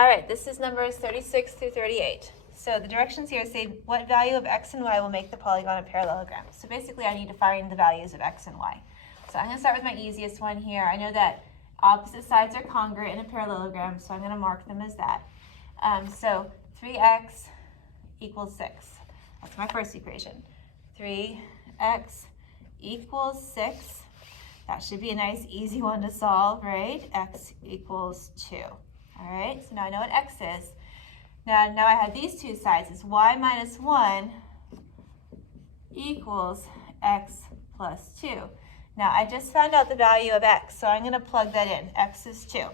All right, this is numbers 36 through 38. So the directions here say what value of x and y will make the polygon a parallelogram. So basically I need to find the values of x and y. So I'm going to start with my easiest one here. I know that opposite sides are congruent in a parallelogram, so I'm going to mark them as that. So 3x equals 6. That's my first equation. 3x equals 6. That should be a nice easy one to solve, right? X equals 2. All right, so now I know what x is. Now I have these two sides. It's y minus 1 equals x plus 2. Now I just found out the value of x, so I'm going to plug that in. X is 2,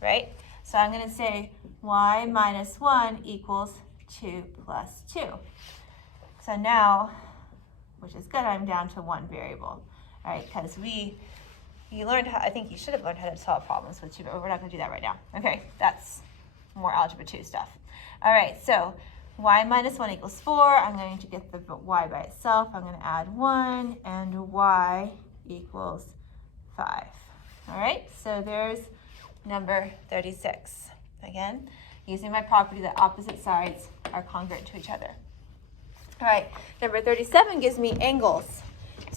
right? So I'm going to say y minus 1 equals 2 plus 2. So now, which is good, I'm down to one variable, all right? Because you learned how, I think you should have learned how to solve problems with 2, but we're not going to do that right now. Okay, that's more algebra 2 stuff. All right, so y minus 1 equals 4. I'm going to get the y by itself. I'm going to add 1, and y equals 5. All right, so there's number 36. Again, using my property that opposite sides are congruent to each other. All right, number 37 gives me angles.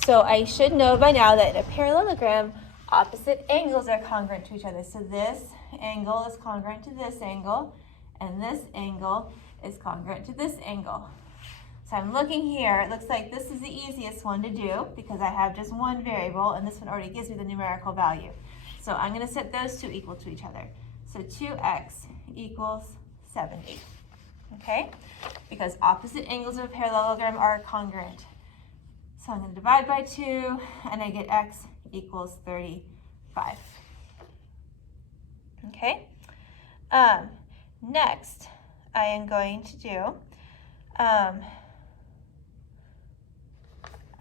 So I should know by now that in a parallelogram, opposite angles are congruent to each other. So this angle is congruent to this angle, and this angle is congruent to this angle. So I'm looking here, it looks like this is the easiest one to do because I have just one variable, and this one already gives me the numerical value. So I'm going to set those two equal to each other. So 2x equals 70. Okay? Because opposite angles of a parallelogram are congruent. So I'm going to divide by 2, and I get x equals 35. Okay? Next, I am going to do, I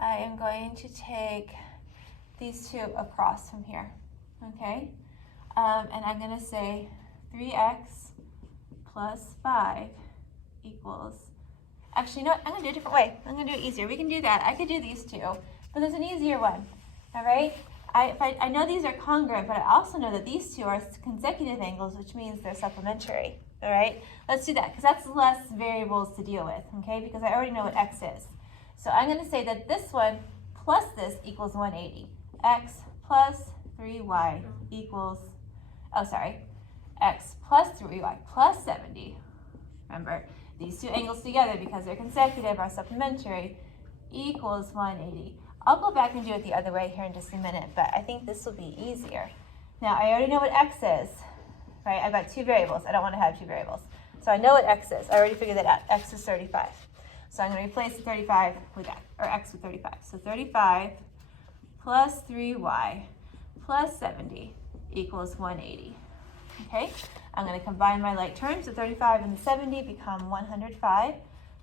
am going to take these two across from here. Okay? And I'm going to say 3x plus 5 equals, actually, you know what? I'm going to do it a different way. I'm going to do it easier. We can do that. I could do these two, but there's an easier one. All right? I know these are congruent, but I also know that these two are consecutive angles, which means they're supplementary. All right? Let's do that, because that's less variables to deal with, okay? Because I already know what x is. So I'm going to say that this one plus this equals 180. X plus 3y equals, x plus 3y plus 70. Remember, these two angles together, because they're consecutive, are supplementary, equals 180. I'll go back and do it the other way here in just a minute, but I think this will be easier. Now, I already know what x is, right? I've got two variables. I don't want to have two variables. So I know what x is. I already figured that out. X is 35. So I'm going to replace 35 with that, or x with 35. So 35 plus 3y plus 70 equals 180. Okay? I'm going to combine my like terms. The 35 and the 70 become 105.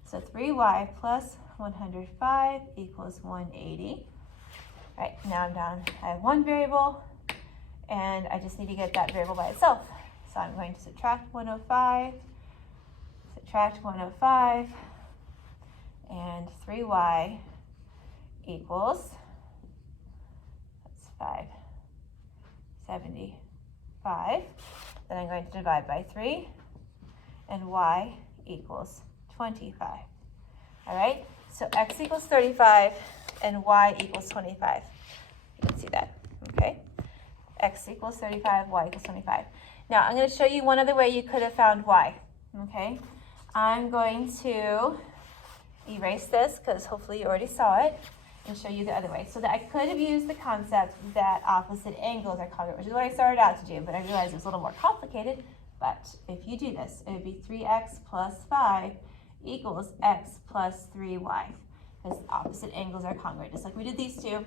So 3y plus 105 equals 180. All right, now I'm down. I have one variable, and I just need to get that variable by itself. So I'm going to subtract 105, and 3y equals, that's 575. Then I'm going to divide by 3, and y equals 25. All right, so x equals 35, and y equals 25. You can see that, okay? X equals 35, y equals 25. Now, I'm going to show you one other way you could have found y, okay? I'm going to erase this, because hopefully you already saw it, and show you the other way. So that I could have used the concept that opposite angles are congruent, which is what I started out to do, but I realized it was a little more complicated. But if you do this, it would be 3x plus 5 equals x plus 3y, because opposite angles are congruent. Just like we did these two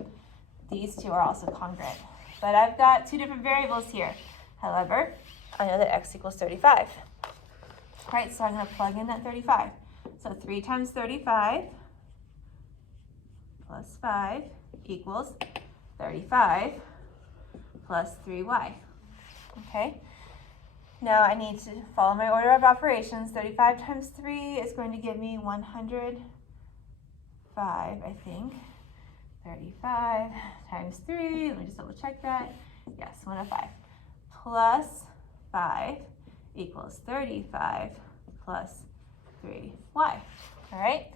are also congruent. But I've got two different variables here. However, I know that x equals 35. All right, so I'm going to plug in that 35. So 3 times 35 plus 5 equals 35 plus 3y. Okay? Now I need to follow my order of operations. 35 times 3 is going to give me 105, I think. 35 times 3, let me just double check that. Yes, 105. Plus 5 equals 35 plus 3y. All right?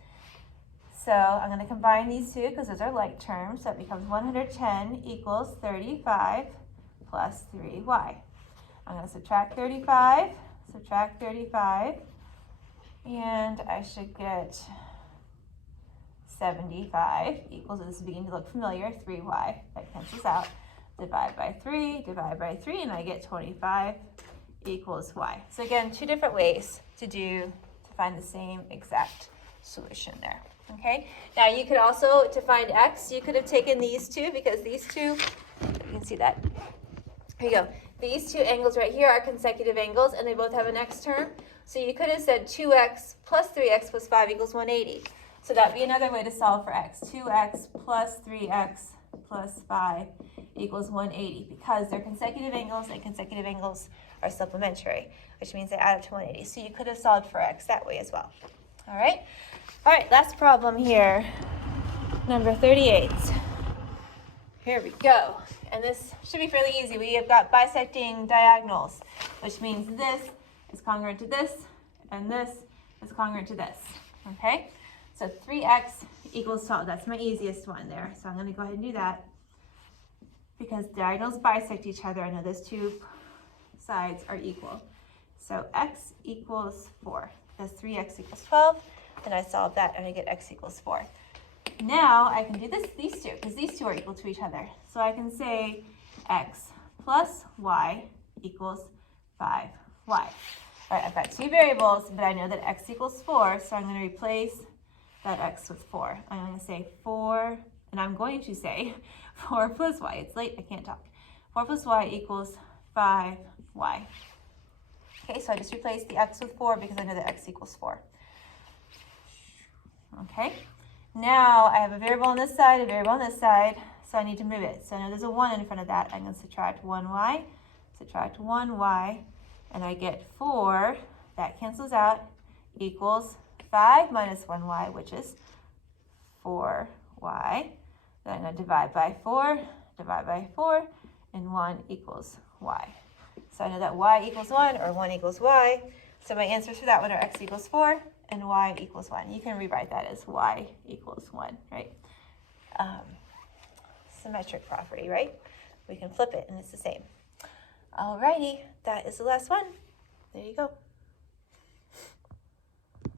So I'm going to combine these two because those are like terms. So it becomes 110 equals 35 plus 3y. I'm going to subtract 35, and I should get 75 equals, this is beginning to look familiar, 3y. That cancels out. Divide by 3, and I get 25 equals y. So again, two different ways to find the same exact solution there. Okay, now you could also, to find x, you could have taken these two, because these two, you can see that. Here you go. These two angles right here are consecutive angles, and they both have an x term. So you could have said 2x plus 3x plus 5 equals 180. So that would be another way to solve for x. 2x plus 3x plus 5 equals 180, because they're consecutive angles, and consecutive angles are supplementary, which means they add up to 180. So you could have solved for x that way as well. All right? All right, last problem here, number 38. Here we go. And this should be fairly easy. We have got bisecting diagonals, which means this is congruent to this, and this is congruent to this. Okay? So 3x equals 12. That's my easiest one there. So I'm going to go ahead and do that. Because diagonals bisect each other, I know those two sides are equal. So x equals 4. That's 3x equals 12. Then I solve that, and I get x equals 4. Now I can do these two, because these two are equal to each other. So I can say x plus y equals 5y. All right, I've got two variables, but I know that x equals 4, so I'm going to replace that x with 4. I'm going to say 4, and I'm going to say 4 plus y. It's late, I can't talk. 4 plus y equals 5y. Okay, so I just replaced the x with 4 because I know that x equals 4. Okay, now I have a variable on this side, a variable on this side, so I need to move it. So I know there's a 1 in front of that. I'm going to subtract 1y, and I get 4. That cancels out, equals 5 minus 1y, which is 4y. Then I'm going to divide by 4, and 1 equals y. So I know that y equals 1, or 1 equals y. So my answers for that one are x equals 4 and y equals 1. You can rewrite that as y equals 1, right? Symmetric property, right? We can flip it and it's the same. Alrighty, that is the last one. There you go.